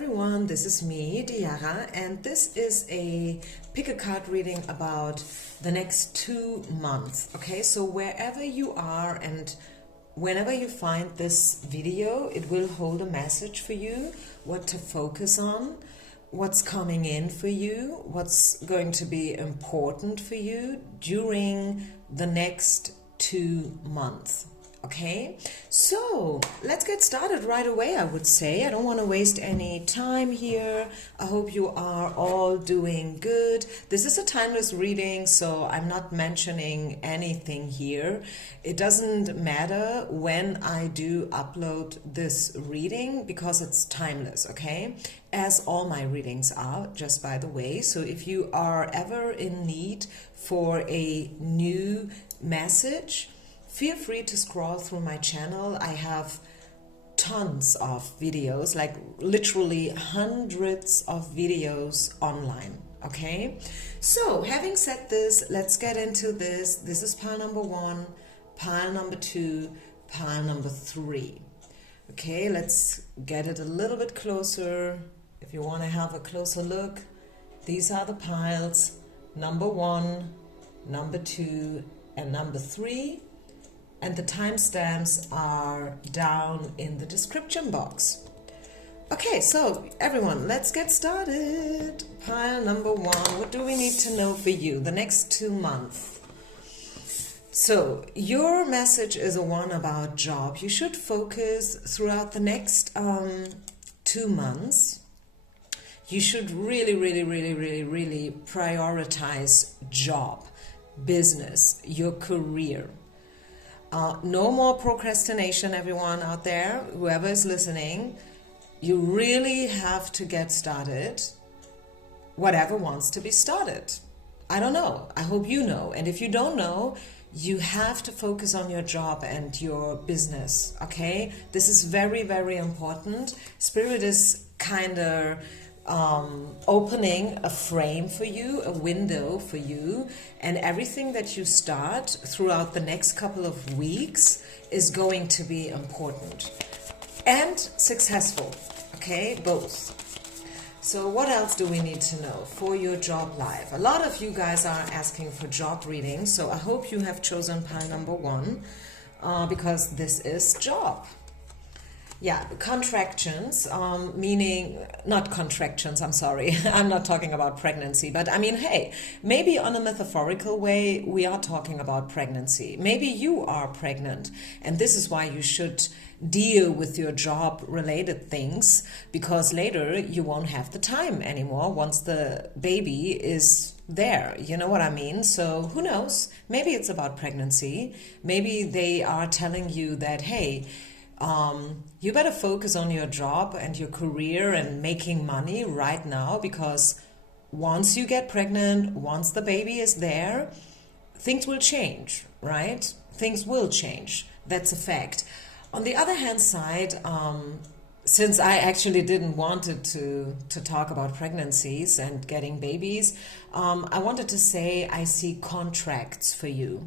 everyone, this is me, Diara, and this is a pick a card reading about the next 2 months. Okay, so wherever you are and whenever you find this video, it will hold a message for you, what to focus on, what's coming in for you, what's going to be important for you during the next 2 months. Okay, so let's get started right away. I would say I don't want to waste any time here. I hope you are all doing good. This is a timeless reading, so I'm not mentioning anything here. It doesn't matter when I do upload this reading because it's timeless, okay? As all my readings are, just by the way. So if you are ever in need for a new message, feel free to scroll through my channel. I have tons of videos, like literally hundreds of videos online, okay? So having said this, let's get into this. This is pile number 1, pile number 2, pile number 3. Okay, let's get it a little bit closer. If you want to have a closer look, these are the piles, number 1, number 2, and number 3. And the timestamps are down in the description box. Okay, so everyone, let's get started. Pile number 1, what do we need to know for you the next 2 months? So your message is a one about job. You should focus throughout the next 2 months. You should really prioritize job, business, your career. No more procrastination, everyone out there, whoever is listening. You really have to get started, whatever wants to be started. I don't know. I hope you know. And if you don't know, you have to focus on your job and your business, okay? This is very important. Spirit is kind of opening a frame for you, a window for you, and everything that you start throughout the next couple of weeks is going to be important and successful, okay, both. So what else do we need to know for your job life? A lot of you guys are asking for job readings, so I hope you have chosen pile number 1 because this is job. Yeah, contractions, meaning, not contractions, I'm sorry, I'm not talking about pregnancy, but I mean, hey, maybe on a metaphorical way, we are talking about pregnancy. Maybe you are pregnant, and this is why you should deal with your job-related things, because later you won't have the time anymore once the baby is there, you know what I mean? So who knows? Maybe it's about pregnancy. Maybe they are telling you that, hey, you better focus on your job and your career and making money right now, because once you get pregnant, once the baby is there, things will change, right? Things will change. That's a fact. On the other hand side, since I actually didn't want to talk about pregnancies and getting babies, I wanted to say I see contracts for you.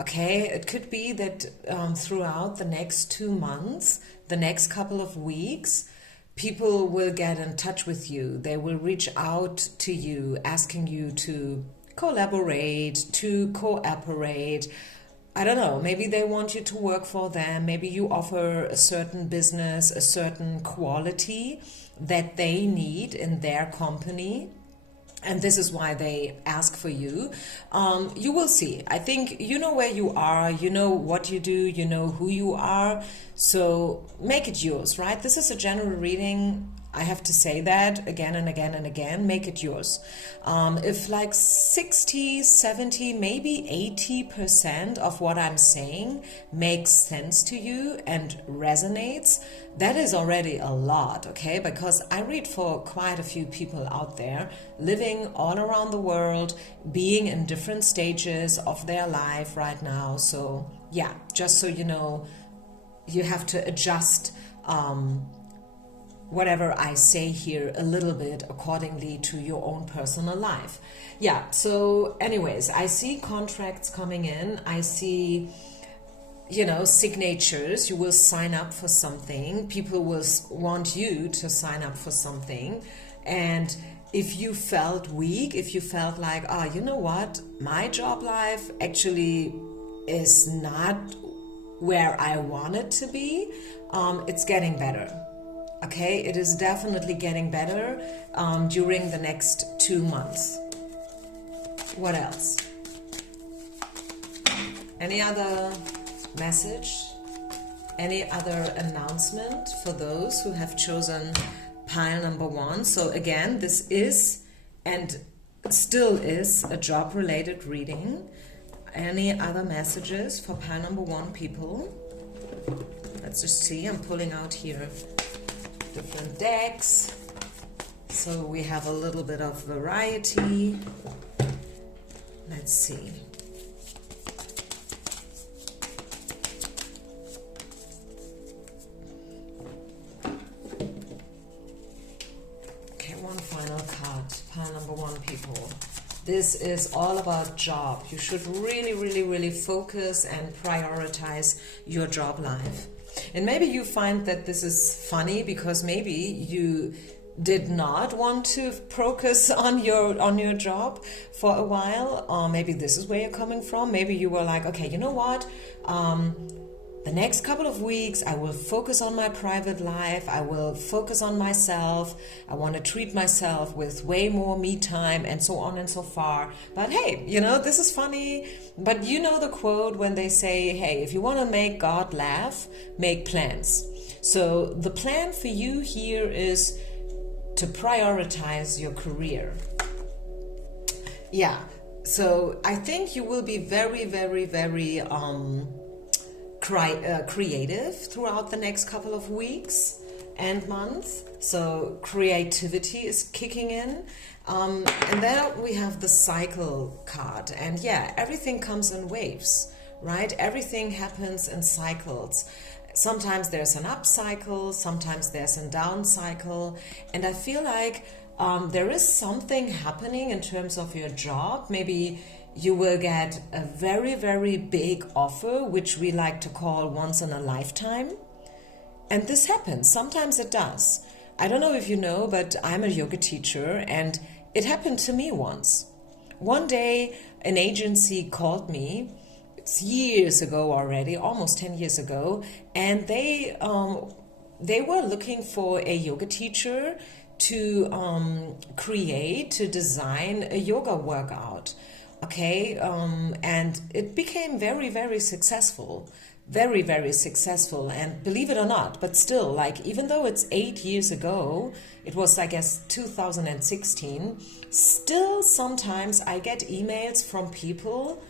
Okay, it could be that throughout the next 2 months, the next couple of weeks, people will get in touch with you. They will reach out to you, asking you to collaborate, to cooperate. I don't know, maybe they want you to work for them. Maybe you offer a certain business, a certain quality that they need in their company. And this is why they ask for you. You will see. I think you know where you are, you know what you do, you know who you are. So make it yours, right? This is a general reading. I have to say that again and again and again. Make it yours. If like 60, 70, maybe 80% of what I'm saying makes sense to you and resonates, that is already a lot, okay? Because I read for quite a few people out there, living all around the world, being in different stages of their life right now. So yeah, just so you know, you have to adjust whatever I say here a little bit accordingly to your own personal life. Yeah, so anyways, I see contracts coming in. I see signatures. You will sign up for something. People will want you to sign up for something. And if you felt weak, if you felt like, you know what, my job life actually is not where I want it to be, it's getting better. Okay, it is definitely getting better during the next 2 months. What else? Any other message? Any other announcement for those who have chosen pile number 1? So again, this is and still is a job-related reading. Any other messages for pile number 1 people? Let's just see. I'm pulling out here different decks. So we have a little bit of variety. Let's see. Okay, one final card. Pile number 1 people. This is all about job. You should really, really, really focus and prioritize your job life. And maybe you find that this is funny because maybe you did not want to focus on your job for a while, or maybe this is where you're coming from. Maybe you were like, okay, you know what? The next couple of weeks, I will focus on my private life. I will focus on myself. I want to treat myself with way more me time and so on and so far. But hey, this is funny. But you know the quote when they say, hey, if you want to make God laugh, make plans. So the plan for you here is to prioritize your career. Yeah, so I think you will be very, very, very creative throughout the next couple of weeks and months. So creativity is kicking in. And then we have the cycle card. And yeah, everything comes in waves, right? Everything happens in cycles. Sometimes there's an up cycle, sometimes there's a down cycle. And I feel like there is something happening in terms of your job. Maybe you will get a very, very big offer, which we like to call once in a lifetime. And this happens. Sometimes it does. I don't know if you know, but I'm a yoga teacher, and it happened to me once. One day, an agency called me. It's years ago already, almost 10 years ago, and they were looking for a yoga teacher to design a yoga workout. Okay, and it became very, very successful. Very, very successful. And believe it or not, but still, like, even though it's 8 years ago, it was, I guess, 2016, still sometimes I get emails from people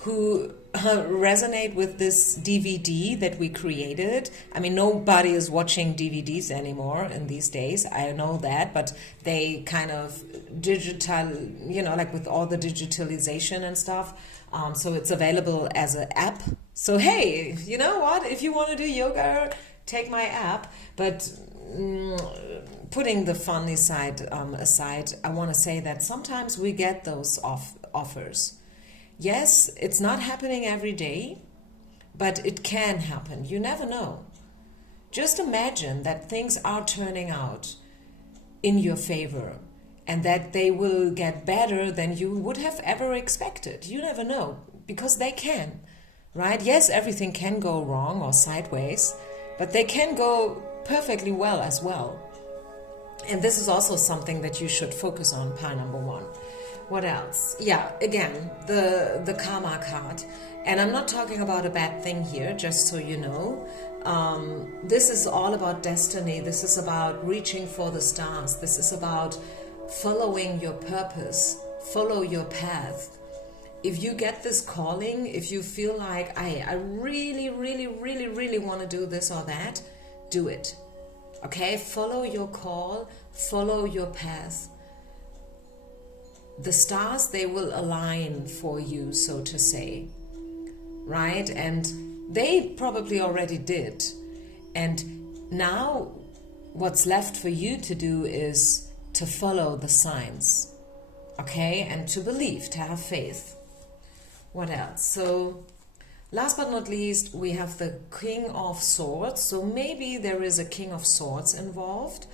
who resonate with this DVD that we created. I mean, nobody is watching DVDs anymore in these days. I know that, but they kind of digital, like with all the digitalization and stuff. So it's available as an app. So hey, you know what? If you want to do yoga, take my app. But putting the fun aside, I want to say that sometimes we get those offers. Yes, it's not happening every day, but it can happen. You never know. Just imagine that things are turning out in your favor and that they will get better than you would have ever expected. You never know, because they can, right? Yes, everything can go wrong or sideways, but they can go perfectly well as well. And this is also something that you should focus on, pile number 1. What else? Yeah, again, the karma card. And I'm not talking about a bad thing here, just so you know. This is all about destiny. This is about reaching for the stars. This is about following your purpose, follow your path. If you get this calling, if you feel like, I really, really, really, really want to do this or that, do it. Okay? Follow your call, follow your path. The stars, they will align for you, so to say, right? And they probably already did. And now what's left for you to do is to follow the signs, okay? And to believe, to have faith. What else? So Last but not least, we have the King of Swords. So maybe there is a King of Swords involved,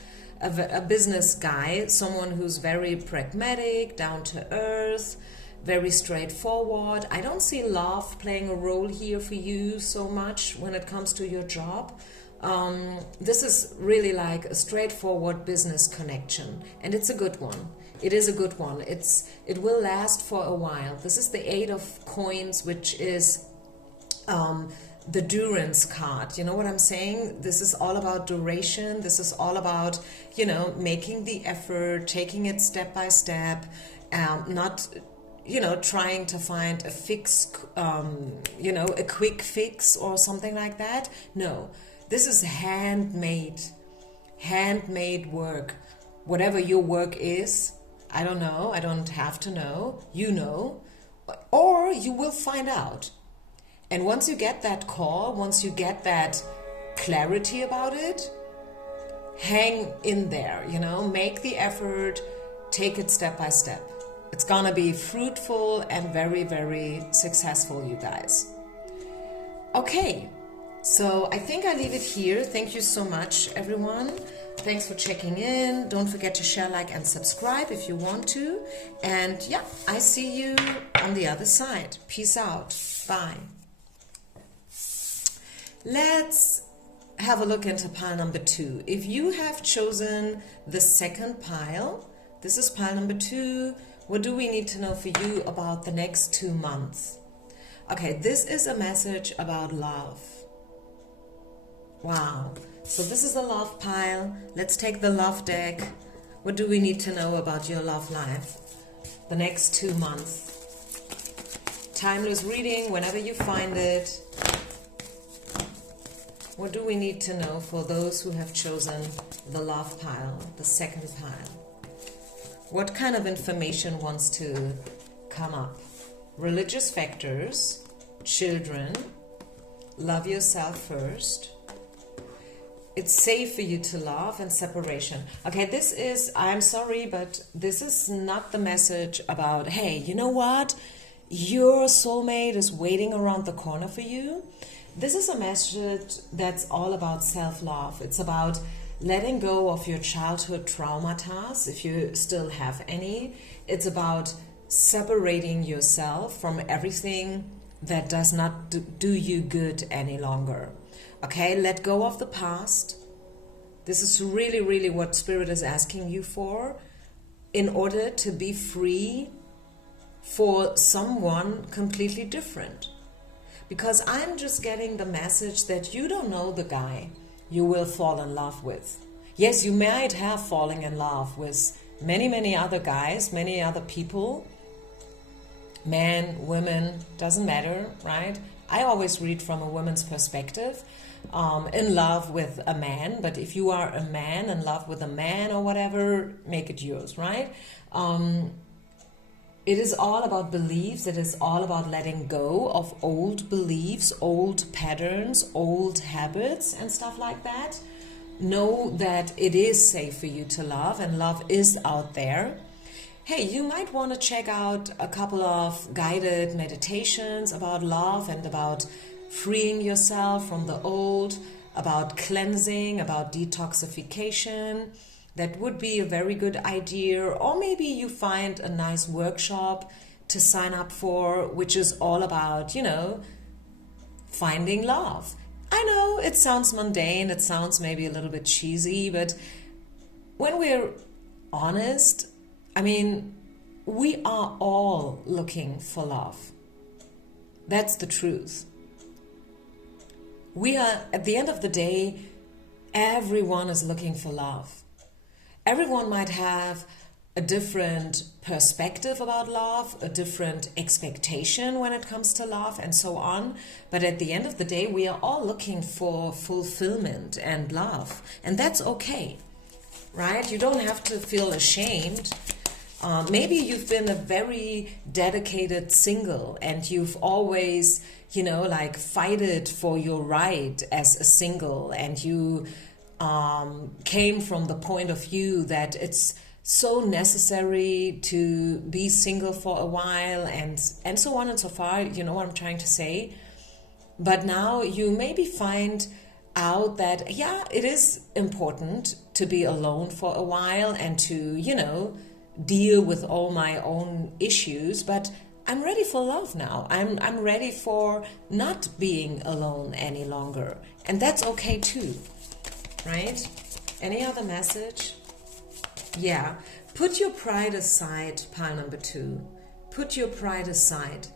a business guy, someone who's very pragmatic, down to earth, very straightforward. I don't see love playing a role here for you so much when it comes to your job. This is really like a straightforward business connection, and it's a good one. It is a good one. It will last for a while. This is the Eight of Coins, which is the Durance card. You know what I'm saying? This is all about duration. This is all about, making the effort, taking it step by step, not, trying to find a fix, a quick fix or something like that. No, this is handmade work. Whatever your work is, I don't know. I don't have to know. You know, or you will find out. And once you get that call, once you get that clarity about it, hang in there, make the effort, take it step by step. It's gonna be fruitful and very, very successful, you guys. Okay, so I think I leave it here. Thank you so much, everyone. Thanks for checking in. Don't forget to share, like, and subscribe if you want to. And yeah, I see you on the other side. Peace out. Bye. Let's have a look into pile number 2. If you have chosen the second pile, this is pile number 2. What do we need to know for you about the next 2 months? Okay, this is a message about love. Wow. So this is the love pile. Let's take the love deck. What do we need to know about your love life the next 2 months? Timeless reading whenever you find it. What do we need to know for those who have chosen the love pile, the second pile? What kind of information wants to come up? Religious factors, children, love yourself first. It's safe for you to love, and separation. Okay, this is, I'm sorry, but this is not the message about, hey, you know what? Your soulmate is waiting around the corner for you. This is a message that's all about self-love. It's about letting go of your childhood traumata, if you still have any. It's about separating yourself from everything that does not do you good any longer. Okay, let go of the past. This is really, really what Spirit is asking you for, in order to be free for someone completely different. Because I'm just getting the message that you don't know the guy you will fall in love with. Yes, you might have fallen in love with many, many other guys, many other people, men, women, doesn't matter, right? I always read from a woman's perspective, in love with a man. But if you are a man in love with a man or whatever, make it yours, right? It is all about beliefs. It is all about letting go of old beliefs, old patterns, old habits and stuff like that. Know that it is safe for you to love, and love is out there. Hey, you might want to check out a couple of guided meditations about love and about freeing yourself from the old, about cleansing, about detoxification. That would be a very good idea. Or maybe you find a nice workshop to sign up for, which is all about, finding love. I know it sounds mundane, it sounds maybe a little bit cheesy, but when we're honest, we are all looking for love. That's the truth. We are, at the end of the day, everyone is looking for love. Everyone might have a different perspective about love, a different expectation when it comes to love, and so on. But at the end of the day, we are all looking for fulfillment and love. And that's okay, right? You don't have to feel ashamed. Maybe you've been a very dedicated single and you've always, fighted for your right as a single, and you came from the point of view that it's so necessary to be single for a while, and so on and so far. You know what I'm trying to say? But now you maybe find out that, yeah, it is important to be alone for a while and to, deal with all my own issues, but I'm ready for love now. I'm ready for not being alone any longer. And that's okay too, right? Any other message? Yeah. Put your pride aside, pile number 2. Put your pride aside.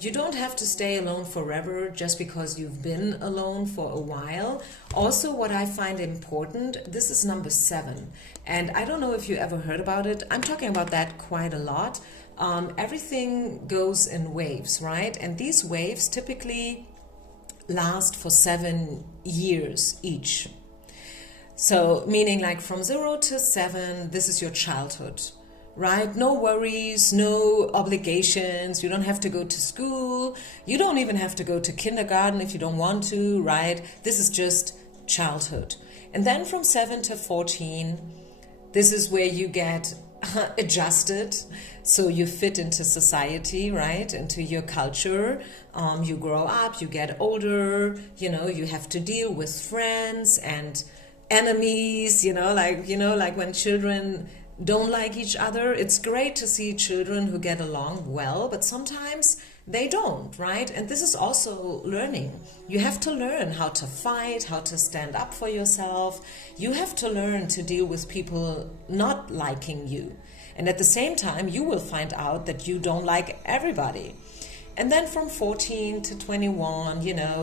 You don't have to stay alone forever just because you've been alone for a while. Also, what I find important, this is number 7. And I don't know if you ever heard about it. I'm talking about that quite a lot. Everything goes in waves, right? And these waves typically last for 7 years each. So meaning like from 0 to 7, this is your childhood. Right? No worries, no obligations. You don't have to go to school. You don't even have to go to kindergarten if you don't want to, right? This is just childhood. And then from 7 to 14, this is where you get adjusted. So you fit into society, right? Into your culture. You grow up, you get older, you have to deal with friends and enemies, like when children don't like each other. It's great to see children who get along well, but sometimes they don't, right? And this is also learning. You have to learn how to fight, how to stand up for yourself. You have to learn to deal with people not liking you. And at the same time, you will find out that you don't like everybody. And then from 14 to 21,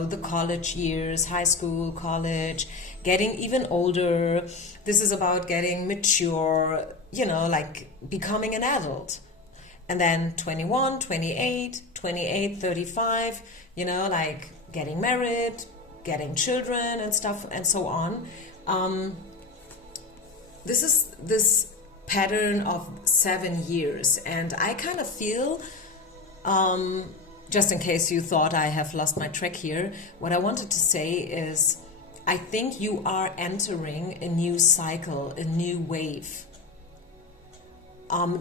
the college years, high school, college, getting even older. This is about getting mature, like becoming an adult. And then 21, 28, 35, like getting married, getting children and stuff and so on. This is this pattern of 7 years. And I kind of feel, just in case you thought I have lost my track here, what I wanted to say is, I think you are entering a new cycle, a new wave.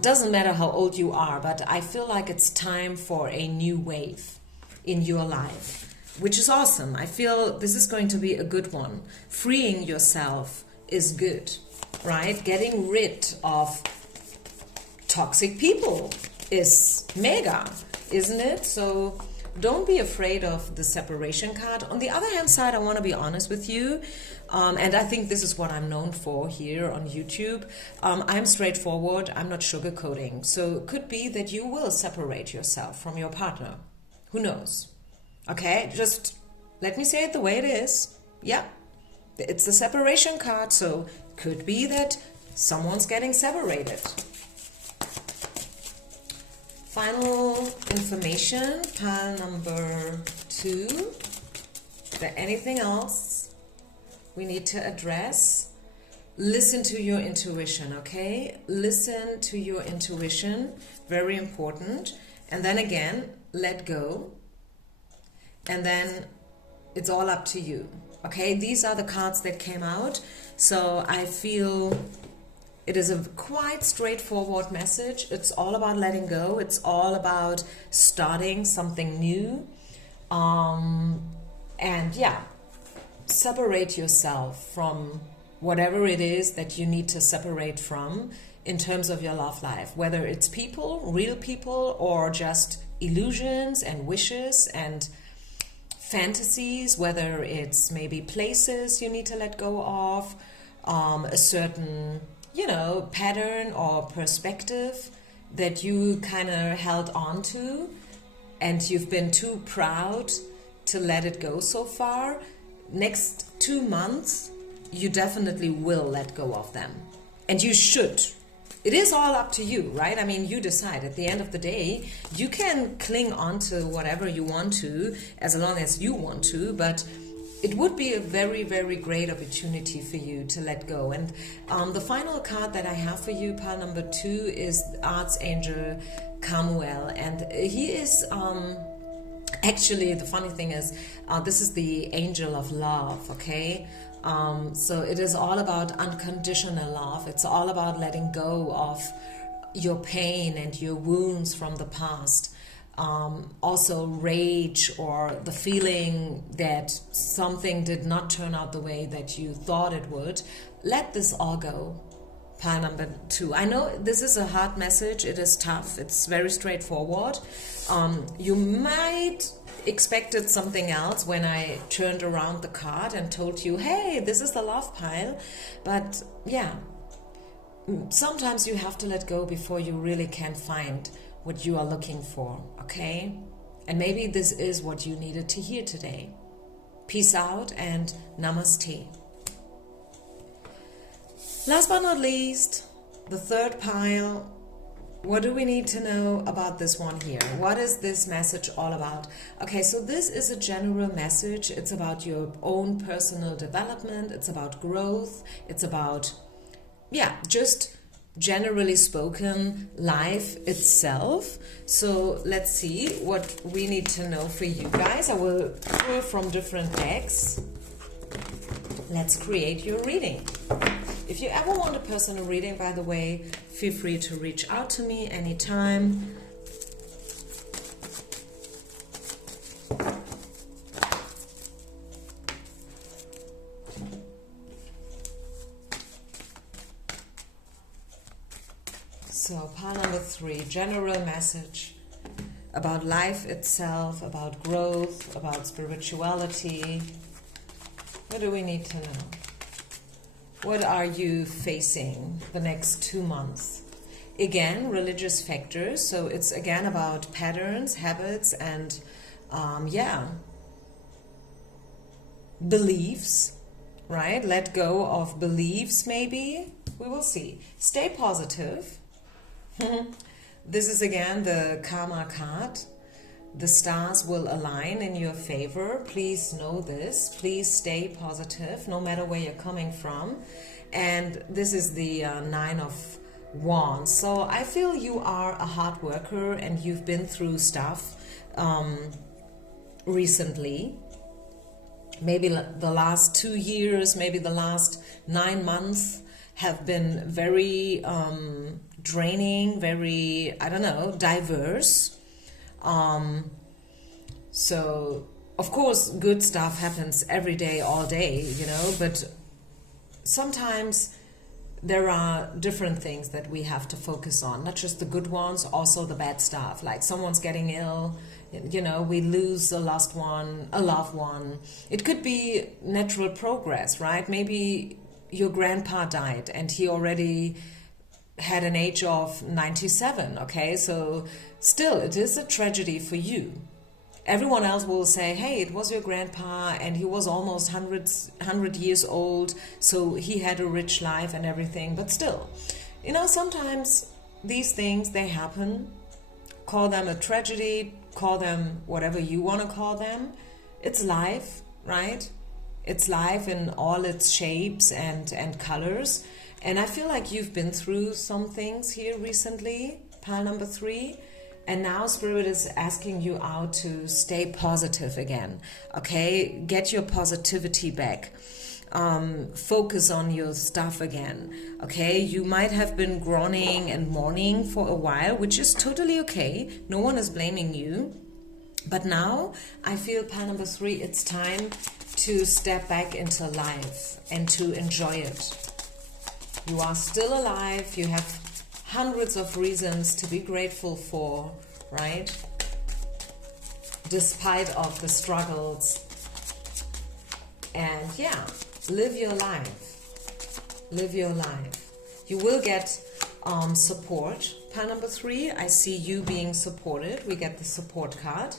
Doesn't matter how old you are, but I feel like it's time for a new wave in your life, which is awesome. I feel this is going to be a good one. Freeing yourself is good, right? Getting rid of toxic people is mega, isn't it? So don't be afraid of the separation card. On the other hand side, I want to be honest with you. And I think this is what I'm known for here on YouTube. I'm straightforward. I'm not sugarcoating. So it could be that you will separate yourself from your partner. Who knows? Okay, just let me say it the way it is. Yeah, it's the separation card. So it could be that someone's getting separated. Final information, pile number 2. Is there anything else we need to address? Listen to your intuition, okay? Listen to your intuition, very important. And then again, let go. And then it's all up to you, okay? These are the cards that came out. So I feel it is a quite straightforward message. It's all about letting go. It's all about starting something new. And yeah, separate yourself from whatever it is that you need to separate from in terms of your love life, whether it's people, real people, or just illusions and wishes and fantasies, whether it's maybe places you need to let go of, a certain pattern or perspective that you kind of held on to and you've been too proud to let it go so far. Next 2 months, you definitely will let go of them. And you should. It is all up to you, right? I mean, you decide. At the end of the day, you can cling on to whatever you want to as long as you want to, but it would be a very, very great opportunity for you to let go. And the final card that I have for you, pile number 2, is Archangel Camuel. And he is, actually, the funny thing is, this is the angel of love, okay? So it is all about unconditional love. It's all about letting go of your pain and your wounds from the past. also rage or the feeling that something did not turn out the way that you thought it would. Let this all go. Pile number 2. I know this is a hard message. It is tough. It's very straightforward. You might expected something else when I turned around the card and told you, hey, this is the love pile. But yeah, sometimes you have to let go before you really can find what you are looking for, okay? And maybe this is what you needed to hear today. Peace out and namaste. Last but not least, the third pile. What do we need to know about this one here? What is this message all about? Okay, so this is a general message. It's about your own personal development. It's about growth. It's about, yeah, just generally spoken, life itself. So let's see what we need to know for you guys. I will pull from different decks. Let's create your reading. If you ever want a personal reading, by the way, feel free to reach out to me anytime. So, pile number 3, general message about life itself, about growth, about spirituality. What do we need to know? What are you facing the next 2 months? Again, religious factors. So it's again about patterns, habits, and beliefs, right? Let go of beliefs, maybe. We will see. Stay positive. This is again the karma card. The stars will align in your favor. Please know this. Please stay positive, no matter where you're coming from. And this is the 9 of Wands. So I feel you are a hard worker and you've been through stuff recently. Maybe the last 2 years, maybe the last 9 months have been very draining, very, I don't know, diverse. So of course good stuff happens every day, all day, you know, but sometimes there are different things that we have to focus on, not just the good ones, also the bad stuff, like someone's getting ill, you know, we lose a loved one. It could be natural progress, right? Maybe your grandpa died and he already had an age of 97, okay? So still, it is a tragedy for you. Everyone else will say, hey, it was your grandpa and he was almost 100 years old, so he had a rich life and everything. But still, you know, sometimes these things, they happen. Call them a tragedy, call them whatever you want to call them. It's life, right? It's life in all its shapes and colors. And I feel like you've been through some things here recently, pile number 3. And now Spirit is asking you out to stay positive again, okay? Get your positivity back. Focus on your stuff again, okay? You might have been groaning and mourning for a while, which is totally okay. No one is blaming you. But now I feel pile number 3, it's time to step back into life and to enjoy it. You are still alive. You have hundreds of reasons to be grateful for, right? Despite of the struggles. And yeah, live your life. Live your life. You will get support. Pile number 3, I see you being supported. We get the support card.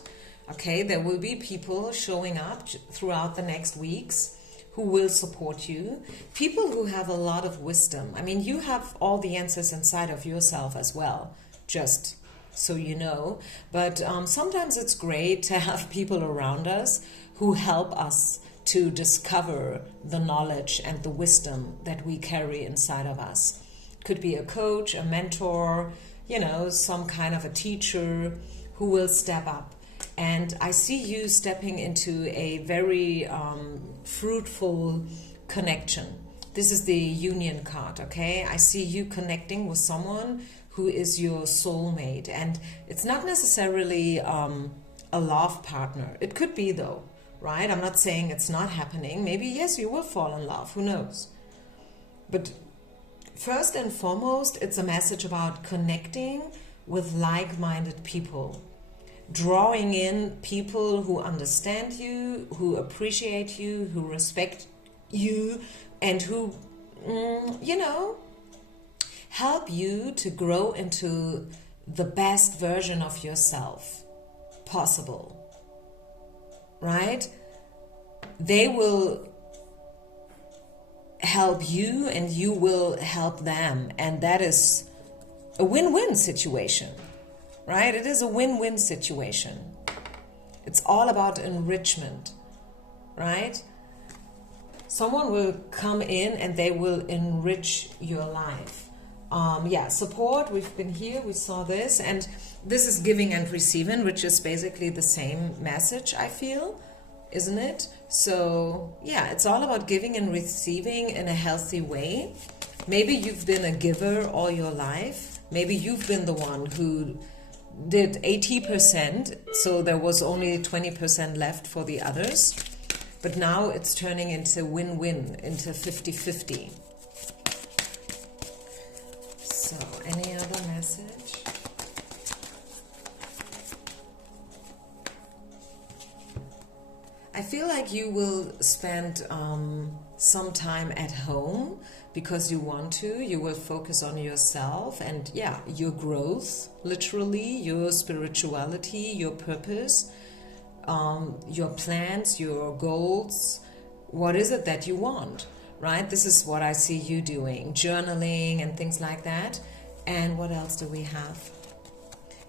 Okay, there will be people showing up throughout the next weeks who will support you. People who have a lot of wisdom. I mean, you have all the answers inside of yourself as well, just so you know. But sometimes it's great to have people around us who help us to discover the knowledge and the wisdom that we carry inside of us. Could be a coach, a mentor, you know, some kind of a teacher who will step up. And I see you stepping into a very fruitful connection. This is the union card, okay? I see you connecting with someone who is your soulmate. And it's not necessarily a love partner. It could be though, right? I'm not saying it's not happening. Maybe, yes, you will fall in love. Who knows? But first and foremost, it's a message about connecting with like-minded people. Drawing in people who understand you, who appreciate you, who respect you, and who, help you to grow into the best version of yourself possible, right? They will help you and you will help them, and that is a win-win situation, right? It is a win-win situation. It's all about enrichment, right? Someone will come in and they will enrich your life. Support, we've been here, we saw this, and this is giving and receiving, which is basically the same message, I feel, isn't it? So, yeah, it's all about giving and receiving in a healthy way. Maybe you've been a giver all your life. Maybe you've been the one who did 80%, so there was only 20% left for the others. But now it's turning into win-win, into 50-50. So, any other message? I feel like you will spend some time at home because you want to. You will focus on yourself and, your growth, literally, your spirituality, your purpose, your plans, your goals. What is it that you want? Right? This is what I see you doing, journaling and things like that. And what else do we have?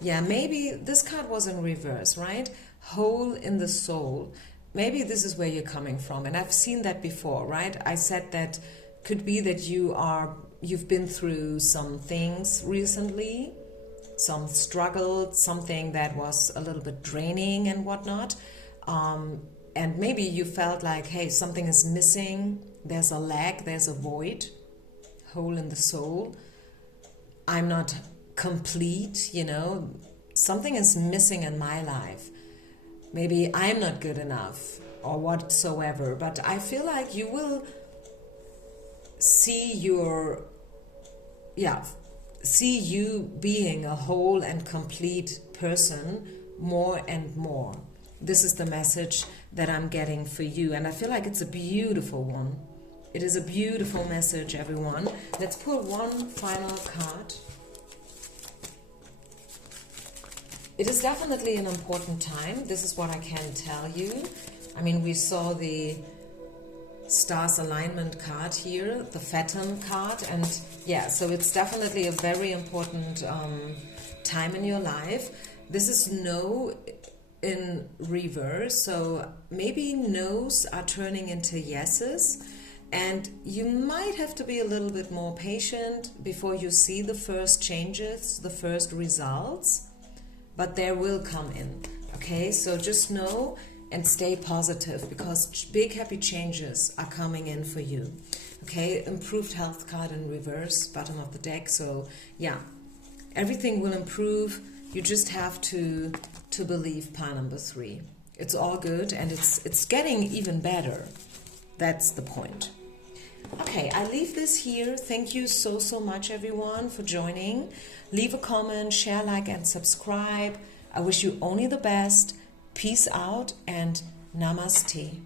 Yeah, maybe this card was in reverse, right? Hole in the soul. Maybe this is where you're coming from. And I've seen that before, right? I said that could be that you've been through some things recently, some struggle, something that was a little bit draining and whatnot. And maybe you felt like, hey, something is missing. There's a lack, there's a void, hole in the soul. I'm not complete, something is missing in my life. Maybe I'm not good enough or whatsoever, but I feel like you will see you being a whole and complete person more and more. This is the message that I'm getting for you, and I feel like it's a beautiful one. It is a beautiful message, everyone. Let's pull one final card. It is definitely an important time. This is what I can tell you. I mean, we saw the stars alignment card here, the Phantom card, and so it's definitely a very important time in your life. This is no in reverse, so maybe no's are turning into yeses, and you might have to be a little bit more patient before you see the first changes, the first results, but there will come in, okay? So just know and stay positive, because big happy changes are coming in for you, okay? Improved health card in reverse, bottom of the deck. So everything will improve. You just have to believe, pile number 3. It's all good, and it's getting even better. That's the point. Okay, I leave this here. Thank you so much, everyone, for joining. Leave a comment, share, like, and subscribe. I wish you only the best. Peace out and namaste.